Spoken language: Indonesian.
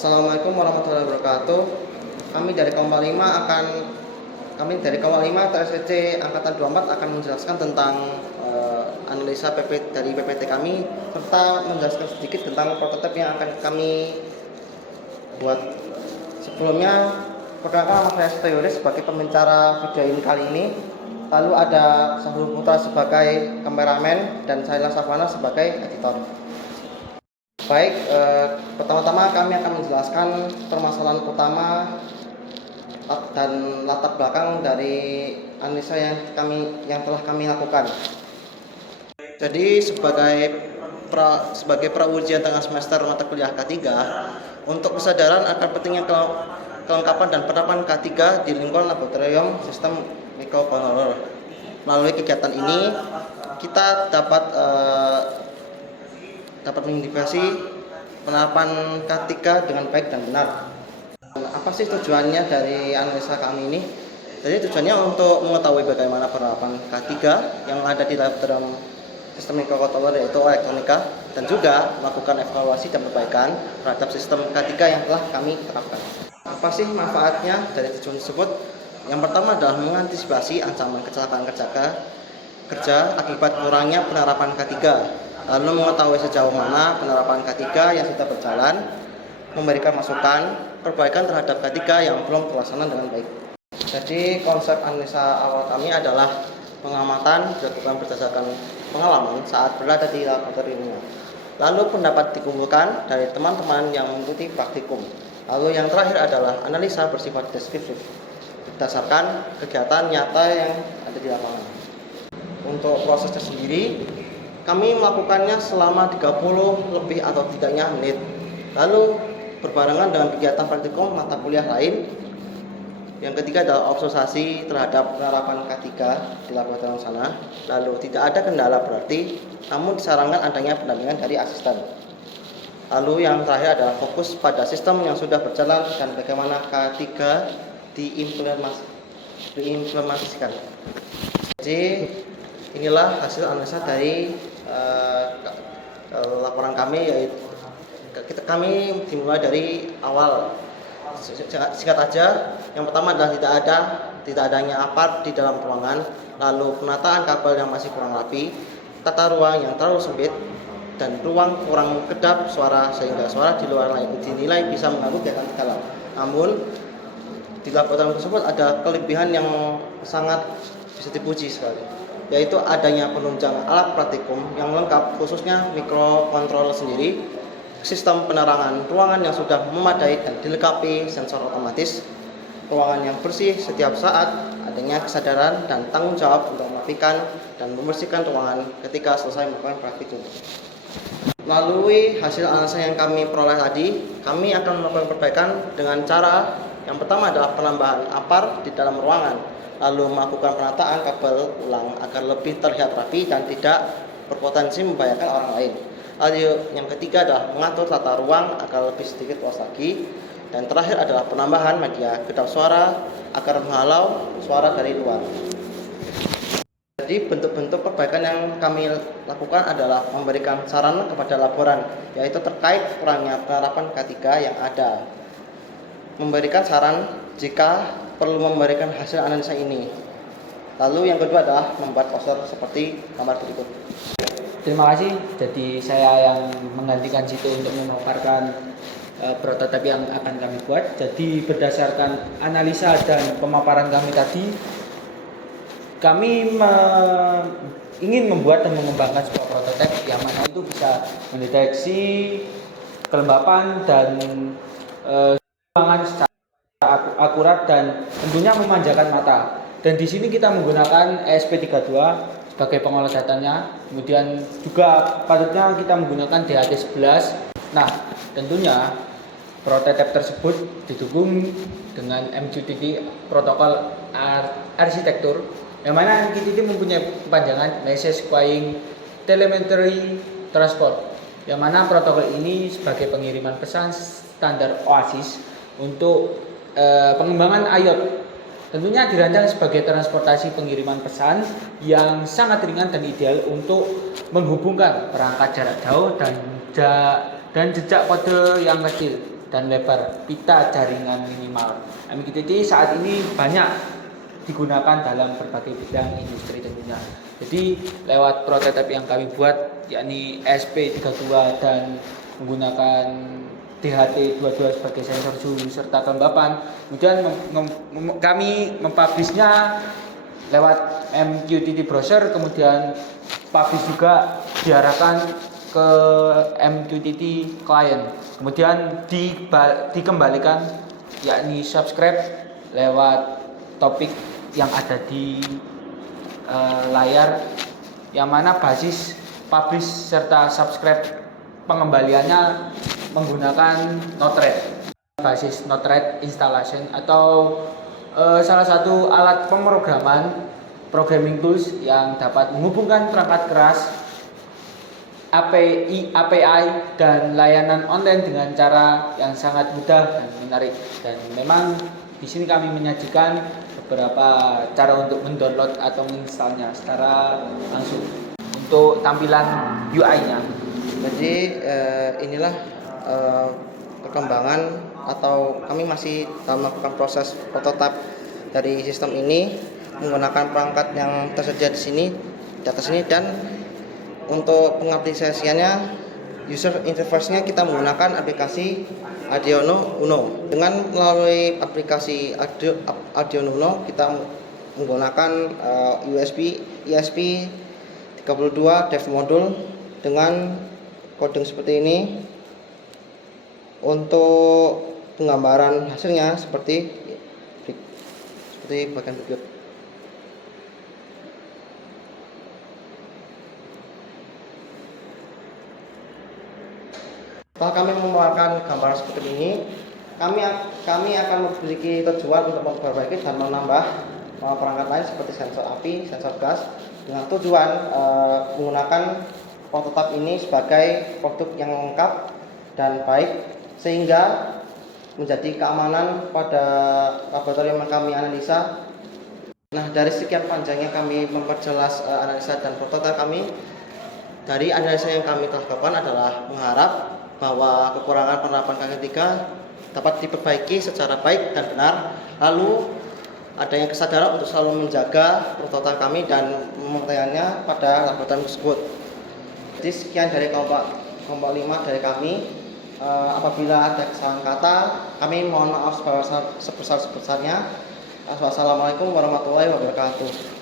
Assalamualaikum warahmatullahi wabarakatuh. Kami dari Kompa 5 TSC Angkatan 24 akan menjelaskan tentang analisa dari PPT kami serta menjelaskan sedikit tentang prototipe yang akan kami buat. Sebelumnya, perkenalkan nama saya Seto Yoris sebagai pembicara video ini kali ini. Lalu ada Sahrul Putra sebagai kameramen dan Saila Safwana sebagai editor. Baik, pertama-tama kami akan menjelaskan permasalahan utama dan latar belakang dari analisa yang telah kami lakukan. Jadi sebagai praujian tengah semester mata kuliah K3, untuk kesadaran akan pentingnya kelengkapan dan penerapan K3 di lingkungan laboratorium sistem mikrokontroler. Melalui kegiatan ini kita dapat mengidentifikasi penerapan K3 dengan baik dan benar. Apa sih tujuannya dari analisa kami ini? Jadi tujuannya untuk mengetahui bagaimana penerapan K3 yang ada di laboratorium sistem mikrokontroler yaitu elektronika, dan juga melakukan evaluasi dan perbaikan terhadap sistem K3 yang telah kami terapkan. Apa sih manfaatnya dari tujuan tersebut? Yang pertama adalah mengantisipasi ancaman kecelakaan kerja akibat kurangnya penerapan K3. Lalu mengetahui sejauh mana penerapan K3 yang sudah berjalan, memberikan masukan perbaikan terhadap K3 yang belum terlaksana dengan baik. Jadi konsep analisa awal kami adalah pengamatan dilakukan berdasarkan pengalaman saat berada di laboratoriumnya. Lalu pendapat dikumpulkan dari teman-teman yang mengikuti praktikum. Lalu yang terakhir adalah analisa bersifat deskriptif berdasarkan kegiatan nyata yang ada di lapangan. Untuk prosesnya sendiri, kami melakukannya selama 30 lebih atau tidaknya menit. Lalu berbarengan dengan kegiatan praktikum mata kuliah lain. Yang ketiga adalah observasi terhadap penerapan K3 di laboratorium sana. Lalu tidak ada kendala berarti, namun disarankan adanya pendampingan dari asisten. Lalu yang terakhir adalah fokus pada sistem yang sudah berjalan dan bagaimana K3 diimplementasikan. Jadi inilah hasil analisa dari laporan kami, yaitu kami dimulai dari awal. Singkat aja, yang pertama adalah tidak adanya apart di dalam ruangan, lalu penataan kabel yang masih kurang rapi, tata ruang yang terlalu sempit, dan ruang kurang kedap suara sehingga suara di luar dinilai bisa mengganggu kegiatan di dalam. Namun di laboratorium tersebut ada kelebihan yang sangat bisa dipuji sekali, yaitu adanya penunjang alat praktikum yang lengkap, khususnya mikrokontroler sendiri, sistem penerangan ruangan yang sudah memadai dan dilengkapi sensor otomatis, ruangan yang bersih setiap saat, adanya kesadaran dan tanggung jawab untuk merapikan dan membersihkan ruangan ketika selesai melakukan praktikum. Melalui hasil analisa yang kami peroleh tadi, kami akan melakukan perbaikan dengan cara yang pertama adalah penambahan apar di dalam ruangan, lalu melakukan penataan kabel ulang agar lebih terlihat rapi dan tidak berpotensi membahayakan orang lain. Lalu yang ketiga adalah mengatur tata ruang agar lebih sedikit luas lagi, dan terakhir adalah penambahan media kedap suara agar menghalau suara dari luar. Jadi bentuk-bentuk perbaikan yang kami lakukan adalah memberikan saran kepada laboran, yaitu terkait kurangnya penerapan K3 yang ada, memberikan saran jika perlu memberikan hasil analisa ini. Lalu yang kedua adalah membuat poster seperti gambar berikut. Terima kasih. Jadi saya yang menggantikan Cito untuk memaparkan prototipe yang akan kami buat. Jadi berdasarkan analisa dan pemaparan kami tadi, kami ingin membuat dan mengembangkan sebuah prototipe yang mana itu bisa mendeteksi kelembapan dan ruangan secara akurat dan tentunya memanjakan mata. Dan di sini kita menggunakan ESP32 sebagai pengolah datanya. Kemudian juga patutnya kita menggunakan DHT11. Nah, tentunya prototipe tersebut didukung dengan MQTT protokol arsitektur, yang mana MQTT mempunyai kepanjangan Message Queuing Telemetry Transport, yang mana protokol ini sebagai pengiriman pesan standar OASIS untuk pengembangan IoT. Tentunya dirancang sebagai transportasi pengiriman pesan yang sangat ringan dan ideal untuk menghubungkan perangkat jarak jauh dan jejak kode yang kecil. dan lebar pita jaringan minimal. MQTT saat ini banyak digunakan dalam berbagai bidang industri tentunya. Jadi lewat prototipe yang kami buat yakni SP32 dan menggunakan DHT22 sebagai sensor suhu serta kelembapan, kemudian kami mempublishnya lewat MQTT browser, kemudian publish juga diarahkan ke MQTT client, kemudian dikembalikan yakni subscribe lewat topik yang ada di layar, yang mana basis publish serta subscribe pengembaliannya menggunakan Node-RED, basis Node-RED installation atau salah satu alat pemrograman programming tools yang dapat menghubungkan perangkat keras, API dan layanan online dengan cara yang sangat mudah dan menarik. Dan memang di sini kami menyajikan beberapa cara untuk mendownload atau menginstalnya secara langsung untuk tampilan UI-nya. Jadi inilah perkembangan atau kami masih dalam melakukan proses prototipe dari sistem ini menggunakan perangkat yang tersedia di atas ini, dan untuk pengaplikasiannya user interface-nya kita menggunakan aplikasi Arduino Uno. Dengan melalui aplikasi Arduino Uno kita menggunakan ESP32 dev module dengan coding seperti ini. Untuk penggambaran hasilnya seperti bagian berikut. Setelah kami mengeluarkan gambar seperti ini, kami akan memiliki tujuan untuk memperbaiki dan menambah perangkat lain seperti sensor api, sensor gas, dengan tujuan menggunakan prototipe ini sebagai produk yang lengkap dan baik, sehingga menjadi keamanan pada laboratorium yang kami analisa. Nah, dari sekian panjangnya kami memperjelas analisa dan prototipe kami, dari analisa yang kami telah lakukan adalah mengharap bahwa kekurangan penerapan KK3 dapat diperbaiki secara baik dan benar, lalu adanya kesadaran untuk selalu menjaga prototipe kami dan memakaiannya pada laboratorium tersebut. Jadi sekian dari kelompok 5 dari kami. Apabila ada kesalahan kata, kami mohon maaf sebesar-besarnya. Wassalamualaikum warahmatullahi wabarakatuh.